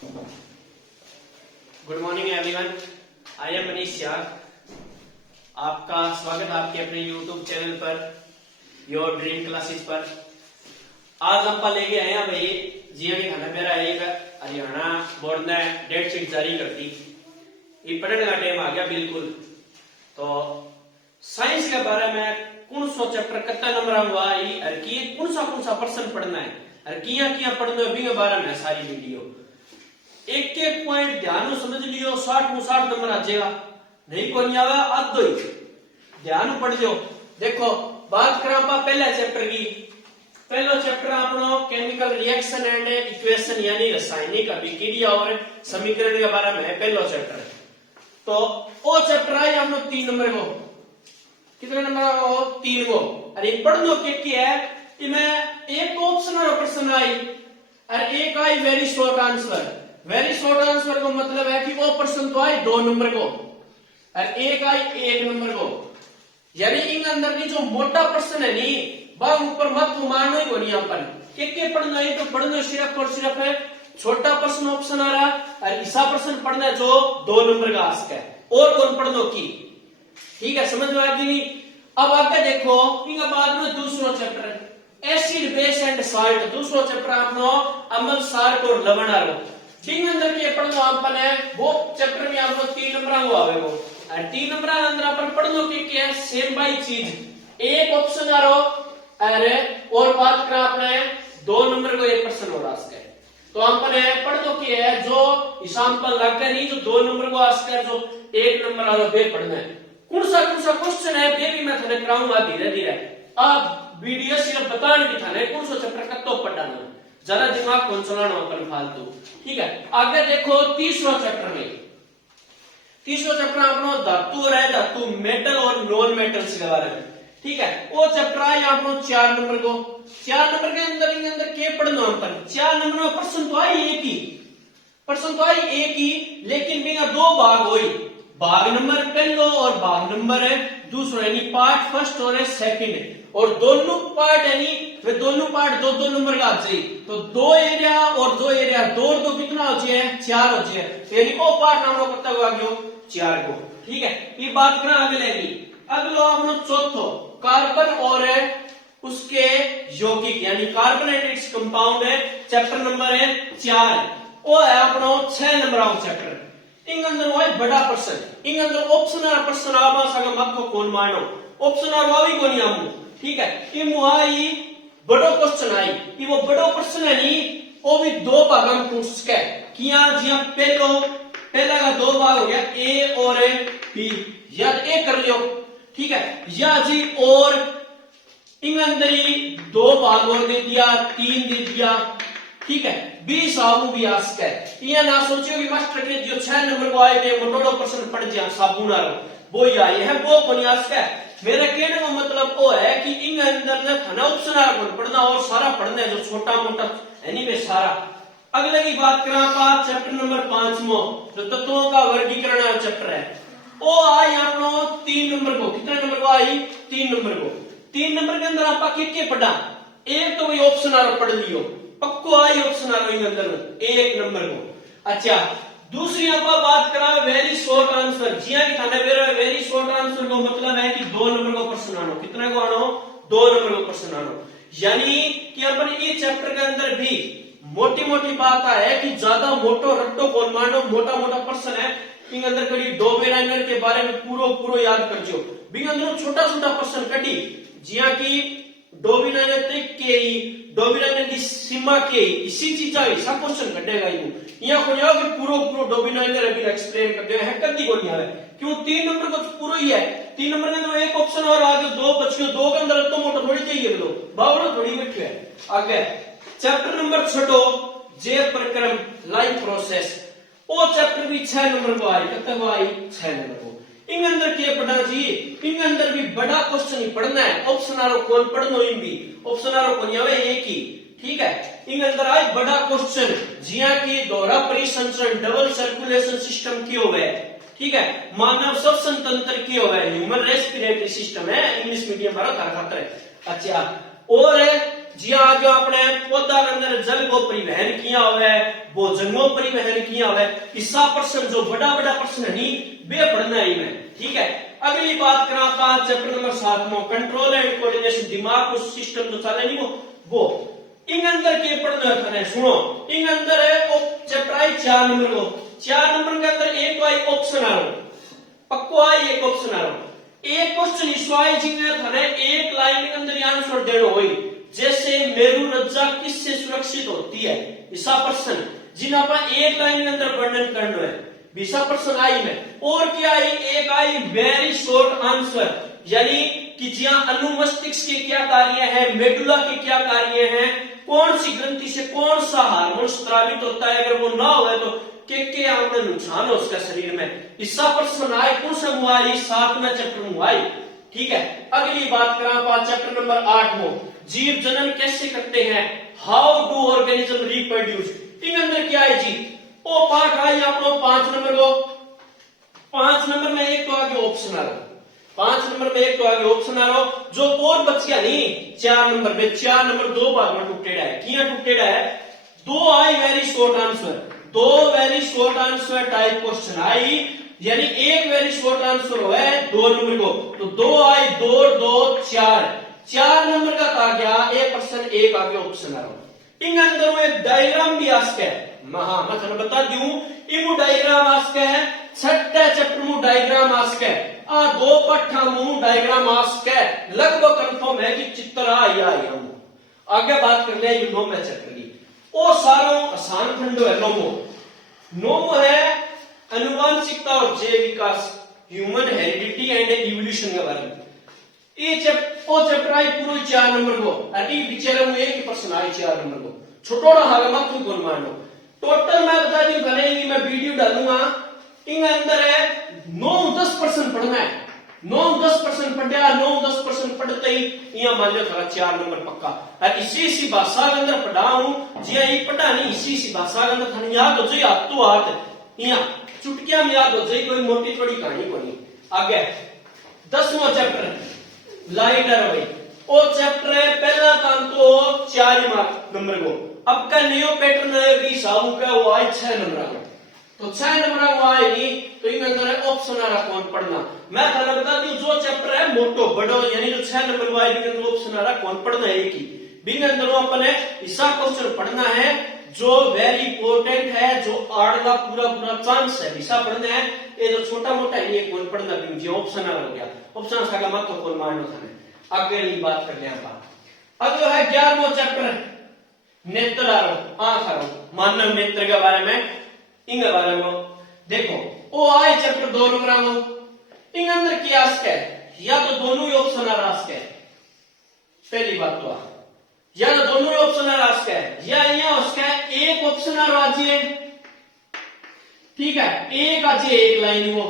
Good morning everyone, I am Manish यार। आपका स्वागत आपके अपने YouTube channel per your dream classes पर। आज आप लेके आए हैं भाई जिया के खाना मेरा एक हरियाणा बोर्ड ने डेट शीट जारी कर दी। ये पढ़ने का टाइम आ गया बिल्कुल। तो साइंस के बारे में कौन सा चैप्टर कितना नंबर हुआ और की कौन सा पर्सन पढ़ना है और किया पढ़ना है के बारे में सारी वीडियो एक एक पॉइंट ध्यान समझ लियो। 60 में 60 नंबर आ जाएगा, नहीं को नहीं आवा आधो ही ध्यान पढ़ जो। देखो बात करा पहला चैप्टर की। पहला चैप्टर अपनो केमिकल रिएक्शन एंड इक्वेशन यानी रासायनिक अभिक्रिया और समीकरण के बारे में पहला चैप्टर। तो वो चैप्टर आई हम लोग 3 नंबर को। कितने नंबर को? 3 को। अरे पढ़ लो क्या है इनमें। एक ऑप्शन और प्रश्न आई और एक I very short answer. Very short answer को मतलब है कि वो प्रश्न तो आई 2 नंबर को और एक आई 1 नंबर को। यानी इन अंदर की जो मोटा प्रश्न है नी वह ऊपर मत मानो ही को नहीं अपन के पढ़ना है। तो पढ़ना सिर्फ और सिर्फ है छोटा प्रश्न ऑप्शन आ रहा और ऐसा प्रश्न पढ़ना है जो 2 नंबर का आस्क है और कौन पढ़ दो की। ठीक है, समझ में आ गई नहीं? अब आगे देखो इनके बाद में दूसरा chapter acid base and salt. दूसरा चैप्टर आपनो अम्ल सार और लवण आ रहा। 3 अंदर के पढ़ लो अपन है वो चैप्टर में आपको 3 नंबर हुआ है वो। और 3 नंबर अंदर अपन पढ़ लो कि क्या है सेम बाई चीज। एक ऑप्शन आ रहा अरे और बात करा आपने 2 नंबर को एक प्रश्न हो रहा है। तो अपन पढ़ दो कि है जो एग्जांपल लगता है नहीं जो 2 नंबर को आस्क है जो 1 नंबर आ रहा वे पढ़ना है। कौन सा क्वेश्चन है वे भी मैं थोड़े कराऊंगा धीरे धीरे। अब वीडियो सिर्फ बताने की थाने कौन सा चैप्टर कत्तो पढ़ना जरा दिमाग कौन चलाना अपन फालतू। ठीक है, आगे देखो तीसरा चैप्टर में। तीसरा चैप्टर अपना धातु और है धातु मेटल और नॉन मेटल्स के बारे में। ठीक है, वो चैप्टर है आपको 4 नंबर को। 4 नंबर के अंदर क्या पढ़ना अपन? 4 नंबर में प्रश्न तो आई एक ही। प्रश्न तो आई एक ही लेकिन बिना 2 भाग हुई। भाग नंबर पहलो और भाग नंबर है दूसरा यानी पार्ट फर्स्ट और सेकंड। और दोनों पार्ट यानी वे दोनों पार्ट 2-2 नंबर का आ जाए। तो 2 एरिया और 2 एरिया 2 और 2 कितना हो जाए? 4 हो जाए। यानी वो पार्ट हम लोग कितना हुआ गयो? 4 को। ठीक है, ये बात करना आगे लेगी। अगलो हम लोग चौथो कार्बन और उसके यौगिक यानी कार्बन एंड इट्स कंपाउंड है। चैप्टर नंबर है 4। वो है अपना 6 नंबर का चैप्टर। इन अंदर वो बड़ा प्रश्न। इन अंदर ऑप्शन और प्रश्न आवा सका मत को कौन मानो ऑप्शन और वावी को नहीं आमू। ठीक है, ये मुहाई बड़ो क्वेश्चन आई। ये वो बड़ो प्रश्न है नी वो भी 2 भाग में टूट सके। किया जी पहला का 2 भाग हो गया ए और बी। या ए कर लियो। ठीक है, या जी और इन अंदर ही 2 भाग और दे दिया 3 दे दिया। ठीक है, 20 साबुन भी आ सके। ये ना सोचियो कि मास्टर के जो 6 नंबर को आए थे मोटोडो प्रश्न पढ़ जा साबुन आ वो ही आए हैं वो को नहीं आ सके। मेरे कहने का मतलब वो है कि इन अंदर ने थाना ऑप्शन आ पढ़ना और सारा पढ़ना है जो छोटा मोटा यानी वे सारा। अगले की बात करा आप चैप्टर नंबर 5 में जो तत्वों का वर्गीकरण चैप्टर है वो आई आपको 3 नंबर को। कितने नंबर को आई? 3 नंबर को। 3 नंबर के अंदर आप के पढ़ा? एक तो वही ऑप्शन आ पढ़ लियो पक्को आई ऑप्शन आ रही अंदर 1 नंबर को। अच्छा, दूसरी आप बात करा वेरी शॉर्ट आंसर। जिया की थाने वेरी शॉर्ट आंसर को मतलब है कि 2 नंबर को प्रश्न आनो। कितने को आनो? 2 नंबर को प्रश्न आनो। यानी कि अपन ये चैप्टर के अंदर भी मोटी मोटी बात है कि ज्यादा मोटो रट्टो कौन मानो मोटा मोटा प्रश्न है। इन अंदर कड़ी डोबेलाइनर के बारे में पूरो याद कर जो। बिन अंदर छोटा छोटा प्रश्न कड़ी जिया की डोबेलाइनर तक के डोबेलाइनर की सीमा के इसी चीज सब क्वेश्चन कटेगा यहाँ को जाओ कि पूरो डोबेलाइनर अभी एक्सप्लेन कर दिया है कभी को नहीं आ रहा है। क्यों 3 नंबर को पूरा ही है। 3 नंबर के अंदर एक ऑप्शन और आगे 2 बच गए। 2 के अंदर तो मोटा थोड़ी चाहिए लो बावड़ो थोड़ी बैठे है। आगे चैप्टर नंबर 6 जैव प्रक्रम लाइफ प्रोसेस। वो चैप्टर भी 6 नंबर को आई। कितना को आई? 6 नंबर को। इन अंदर क्या पढ़ना चाहिए? इन अंदर भी बड़ा क्वेश्चन ही पढ़ना है। ऑप्शन आरो कौन पढ़नो इन भी ऑप्शन आरो कौन आवे एक ही। ठीक है, इन अंदर आई बड़ा क्वेश्चन जिया की दोहरा परिसंचरण डबल सर्कुलेशन सिस्टम की हो गए। ठीक है, मानव श्वसन तंत्र की हो गए ह्यूमन रेस्पिरेटरी सिस्टम है इंग्लिश मीडियम वाला खातर है। अच्छा, और जी आज जो अपने पौधा के अंदर जल को परिवहन किया हुआ है, भोजन को परिवहन किया हुआ है, इसा प्रश्न जो बड़ा बड़ा प्रश्न है नी वे पढ़ना ही में। ठीक है, अगली बात करा पांच चैप्टर नंबर 7 में कंट्रोल एंड कोऑर्डिनेशन, दिमाग को सिस्टम जो चले नहीं वो इन अंदर के पढ़ना था। सुनो, इन अंदर है वो चैप्टर आई 4 नंबर को, 4 नंबर के अंदर एक आई ऑप्शन आ रहा पक्को आई एक ऑप्शन आ रहा एक क्वेश्चन ईश्वाई जी में थाने एक लाइन के अंदर आंसर देना होई, जैसे मेरू रज्जा किससे सुरक्षित होती है, ऐसा प्रश्न जिन्हें अपन एक लाइन के अंदर वर्णन करना है, विसा प्रश्न आई में। और क्या आई, एक आई वेरी शॉर्ट आंसर, यानी कि जिया अनुमस्तिष्क के क्या कार्य है, मेडुला के क्या कार्य हैं, कौन सी ग्रंथि से कौन सा हार्मोन स्रावित होता है, अगर वो ना हो तो के आमने नुकसान हो उसका शरीर में, इसका प्रश्न आए कौन सा मुआई 7वें चैप्टर में आई। ठीक है, अगली बात करा चैप्टर नंबर 8 में जीव जनन कैसे करते हैं, हाउ डू ऑर्गेनिज्म रिप्रोड्यूस, इन अंदर क्या है जी, वो पाठ आई आपको 5 नंबर को, 5 नंबर में एक तो आगे ऑप्शन आ रहा, 5 नंबर में एक तो आगे ऑप्शन आ रहा जो और बच गया नहीं 4 नंबर में, 4 नंबर दो भाग में टुकटेड़ा है, किया टुकटेड़ा है, दो आई वेरी शॉर्ट आंसर, दो very short answer type question I, यानी एक वेरी शॉर्ट आंसर हुआ है 2 नंबर को, तो 2 आई 2 2 4, 4 नंबर का था क्या एक प्रश्न, एक आगे ऑप्शन आ रहा। इन अंदर वो एक डायग्राम भी आस्क है, हाँ मैं तुम्हें बता दूं, इमु डायग्राम आस्क है, छठे चैप्टर में डायग्राम आस्क है, आ दो पट्ठा में डायग्राम आस्क है, लगभग कंफर्म है कि चित्र आया हम आगे बात कर ले यू नो में चैप्टर की, वो सारों आसान खंडो है। नोमो है अनुवांशिकता और जैव विकास, ह्यूमन हेरिडिटी एंड इवोल्यूशन के बारे में, ये चैप्टर आई पूरे 4 नंबर को, अति बिचारे में एक प्रश्न आई 4 नंबर को, छोटोड़ा हाल मत तू कौन मानो, टोटल मैं बता दूं करेंगे, मैं वीडियो डालूंगा, इन अंदर है 9-10% पढ़ना है, 9-10% पढ़ा, 9-10% पढ़ते ही यहाँ मान लो थारा 4 नंबर पक्का, और इसी भाषा के अंदर पढ़ा हूं जी, ये पढ़ा नहीं इसी भाषा के अंदर थाने याद हो जाए, हाथ तो हाथ यहाँ चुटकिया में याद हो जाए, कोई मोटी थोड़ी कहानी को नहीं। आगे 10वां चैप्टर लाइटर भाई, वो चैप्टर है पहला काम तो 4 नंबर को, अब का नयो पैटर्न है साहू का वो आज 6 नंबर का, तो 6 नंबर वो आएगी, तो इन अंदर ऑप्शन आ रहा कौन पढ़ना, मैं थाने बता दूं जो चैप्टर है मोटो बड़ो, यानी जो 6 नंबर वो आएगी तो ऑप्शन आ रहा कौन पढ़ना है एक ही, बिन अंदर अपन है ऐसा क्वेश्चन पढ़ना है जो वेरी इंपॉर्टेंट है, जो आड़ का पूरा चांस है ऐसा पढ़ना है, ये जो छोटा मोटा है ये कौन पढ़ना भी, जो ऑप्शन आ हो गया, ऑप्शन सागा मत तो कौन मारना थाने। अगली बात कर ले अब जो है 11वां चैप्टर नेत्र आंख मानव नेत्र के बारे में, इनके बारे में देखो, वो आए चैप्टर 2 नंबर में, इन अंदर क्या आस्क है, या तो दोनों ही ऑप्शन आ आस्क है, पहली बात तो या तो दोनों ही ऑप्शन आ आस्क है, या यहाँ उसका एक ऑप्शन आ राज्य, ठीक है, एक आज एक लाइन वो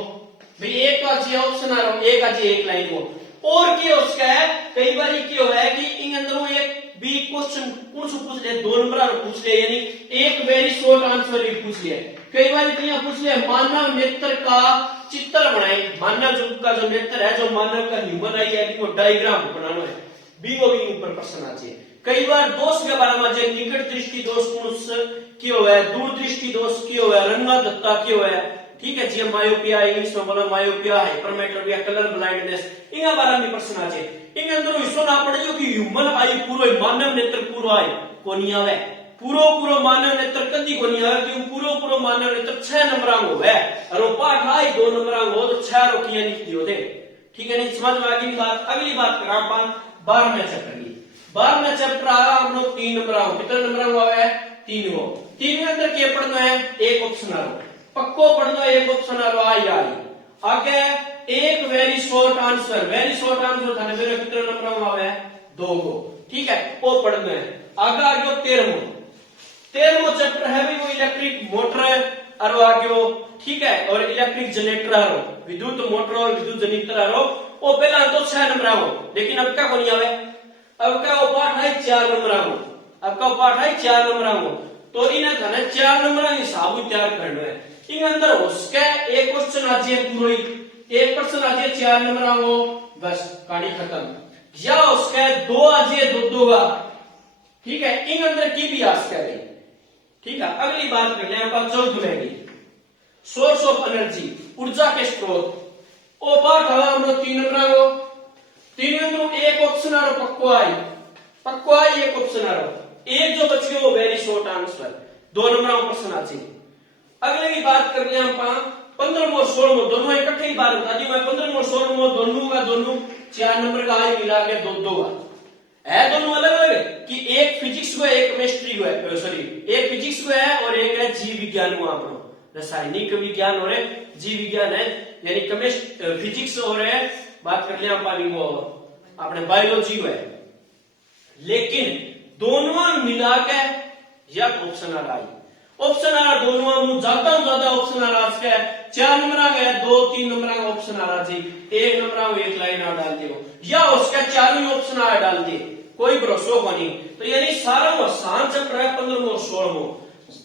भाई, एक आज ऑप्शन आ रहा हूं, एक आज एक लाइन वो, और क्या उसका है कई बार क्या है कि इन अंदरों एक बी क्वेश्चन कौन सा पूछ ले, 2 नंबर पूछ ले, यानी एक वेरी शॉर्ट आंसर भी पूछ लिया, कई बार पूछ लिया मानव नेत्र का चित्र बनाए, मानव का जो नेत्र है, जो मानव का ह्यूमन आई है वो डायग्राम बनाना है, बी को भी ऊपर प्रश्न आ जाए। कई बार दोष के बारे में, जो निकट दृष्टि दोष क्यों है, दूर दृष्टि दोष क्यों है, रंगदत्ता क्यों है, ठीक है जी, मायोपिया इंग्लिश में बोला मायोपिया, हाइपरमेट्रोपिया, कलर ब्लाइंडनेस, इनका बारे में प्रश्न आ जाए, इन अंदर इसो ना पड़े कि ह्यूमन आई पूरो मानव नेत्र पूरो आए कोनी आवे, पूरो मानव नेत्र कदी कोनी आवे, क्यों पूरो मानव नेत्र 6 नंबर हो है, और वो पाठ आई 2 नंबर हो तो 6 रोकियां लिखी होते, ठीक है नहीं, समझ में आ गई बात। अगली बात करा 12वें चैप्टर की, 12वें चैप्टर आ हम लोग 3 नंबर हो, कितने नंबर हुआ है 3 हो, 3 के अंदर क्या पढ़ना है, एक ऑप्शन आ रहा पक्को पढ़ना, एक ऑप्शन आ रहा आई आगे एक very short answer, very short answer था मेरे कितने नंबर हुआ है 2 को, ठीक है, वो पढ़ना है। आगे आगे 13वां चैप्टर है भी वो इलेक्ट्रिक मोटर और आगे, ठीक है, और इलेक्ट्रिक जनरेटर आरो, विद्युत मोटर और विद्युत जनरेटर आरो, वो पहला तो 6 नंबर आओ, लेकिन अब क्या कोनी आवे, अब क्या वो पाठ है 4 नंबर आओ, अब का पाठ है 4 नंबर आओ, तो इन्हें थाने 4 नंबर हिसाब तैयार करना है, इन अंदर उसका एक क्वेश्चन आ जाए पूरा, एक प्रश्न आ जाए 4 नंबर आओ, बस कहानी खत्म, या उसका 2 आ जाए 2 का, ठीक है, इन अंदर की भी आस कर रही। ठीक है, अगली बात कर ले आप चौथ में सोर्स ऑफ एनर्जी, ऊर्जा के स्रोत। ओ पाठ हवा हम 3 नंबर को 3 अंदर एक ऑप्शन आ रहा पक्को आई एक ऑप्शन आ रहा, एक जो बच गया वो वेरी शॉर्ट आंसर 2 नंबर प्रश्न आ चाहिए। अगले की बात कर ले हम 15 और 16 दोनों इकट्ठे ही बात बता दी मैं। 15 और 16 दोनों 4 नंबर का आई मिला के दो है, दोनों अलग अलग कि एक फिजिक्स को एक केमिस्ट्री को है, सॉरी एक फिजिक्स को है और एक है जीव विज्ञान को। आप रासायनिक विज्ञान और जीव विज्ञान है, यानी केमिस्ट्री फिजिक्स और बात कर ले हम पानी वो अपने बायोलॉजी है। लेकिन दोनों मिला के या ऑप्शन आ रहा है, ऑप्शन आ रहा दोनों ज्यादा ऑप्शन आ रहा है 4 नंबर आ गया 2 3 नंबर का ऑप्शन आ रहा जी 1 नंबर को एक लाइन आ डाल दियो या उसका 4 ही ऑप्शन आ डाल दिए, कोई भरोसा को नहीं। तो यानी सारा वो आसान चैप्टर है 15 और 16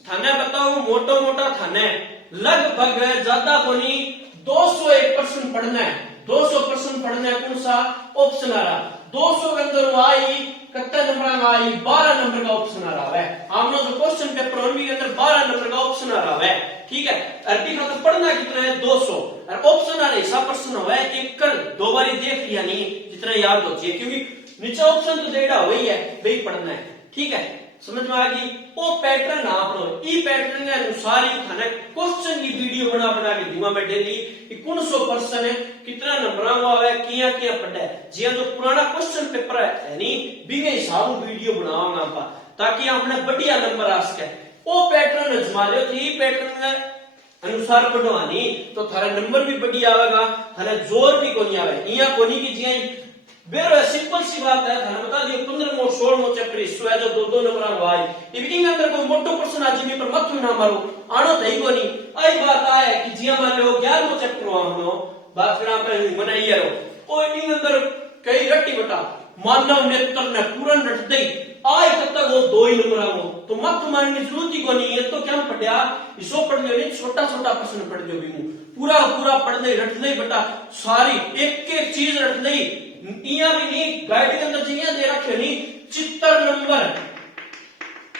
थाने बताओ मोटा थाने लगभग ज्यादा को नहीं 201% पढ़ना है, 200% पढ़ना है। कौन सा ऑप्शन आ रहा 200 के अंदर आई कितना नंबर का आई 12 नंबर का ऑप्शन आ रहा है। आपने जो क्वेश्चन पेपर के अंदर 12 नंबर का ऑप्शन आ रहा है। ठीक है, अरबी का तो पढ़ना कितना है 200 और ऑप्शन आ रहा है सब प्रश्न हुआ है एक कर 2 बार देख लिया नहीं जितना याद हो चाहिए, क्योंकि नीचे ऑप्शन तो देड़ा वही है वही पढ़ना है। ठीक है, समझ में आ गई। वो पैटर्न आप लो ई पैटर्न के अनुसार ही खाना क्वेश्चन की वीडियो बना के दूंगा मैं डेली कि कौन सो पर्सन है कितना नंबर हुआ है किया पढ़ा है। जी जो पुराना क्वेश्चन पेपर है यानी बिना हिसाब वीडियो बनावांगा आप ताकि आपने बढ़िया नंबर आ सके। वो पैटर्न अजमा लो थी पैटर्न के अनुसार पढ़वानी तो थारा नंबर भी बढ़िया आवेगा, थारा जोर भी कोनी आवे। इया कोनी की जी बेरो सिंपल सी बात है थाने बता दियो 15 और 16 चैप्टर हिस्सो है जो 2 नंबर का है। इब इन अंदर कोई मोटो प्रश्न आज मी पर मत ना मारो आनो थई कोनी। आई बात आए कि जिया मान लो 11वां चैप्टर हमनो बात करा पे मनाई यारो ओ इन अंदर कई रट्टी बटा मानव नेत्र ने पूरा रट दई आई तब तक वो 2 ही नंबर हो तो मत मानने की जरूरत ही कोनी। ये तो क्या पढ़या इसो पढ़ लियो नहीं छोटा प्रश्न पढ़ लियो भी पूरा पढ़ ले रट ले बेटा सारी एक चीज रट ले। इया भी नहीं गाइड के अंदर जिया दे रखे नहीं चित्र नंबर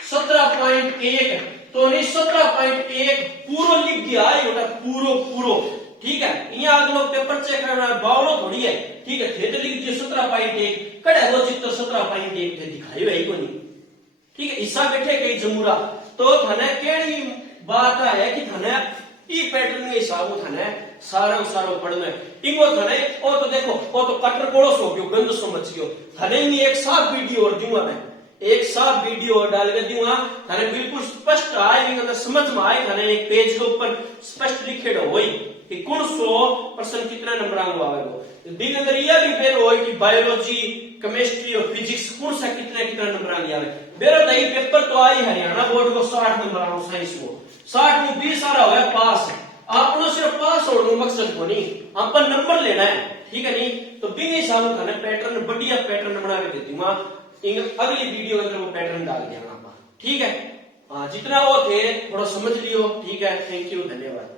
17.1 तो नहीं 17.1 पूरा लिख दिया है बेटा पूरो। ठीक है, यहाँ आगे लोग पेपर चेक करना है बावलो थोड़ी है। ठीक है, थे तो लिख दिए 17.1 कड़े वो चित्र 17.1 थे दिखाई वही को नहीं। ठीक है, ईसा बैठे कई जमुरा तो थाने केड़ी बात है कि थाने ई पैटर्न के हिसाब थाने सारो पढ़ना है। इको थाने ओ तो देखो ओ तो कटर कोड़ो सो गयो गंद समझ गयो थाने में एक साफ वीडियो और दूंगा मैं एक साफ वीडियो और डाल के दूंगा थाने बिल्कुल स्पष्ट आए अंदर समझ में आए थाने एक पेज के ऊपर स्पष्ट लिखे हो वही कि कौन 100% कितना नंबर आएगा वो दिन अंदर यह भी बेर हो कि बायोलॉजी केमिस्ट्री और फिजिक्स कौन सा कितना नंबर आ गया बेरो दही पेपर तो आई हरियाणा बोर्ड को 60 नंबर आ साइंस को 60 में 20 आ रहा है पास आपको सिर्फ पास होने मकसद को नहीं आप नंबर लेना है। ठीक है नहीं तो बिना हिसाब खाना पैटर्न बढ़िया पैटर्न बना के दे दूंगा अगली वीडियो के अंदर वो पैटर्न डाल देना। ठीक है, जितना वो थे थोड़ा समझ लियो। ठीक है, थैंक यू, धन्यवाद।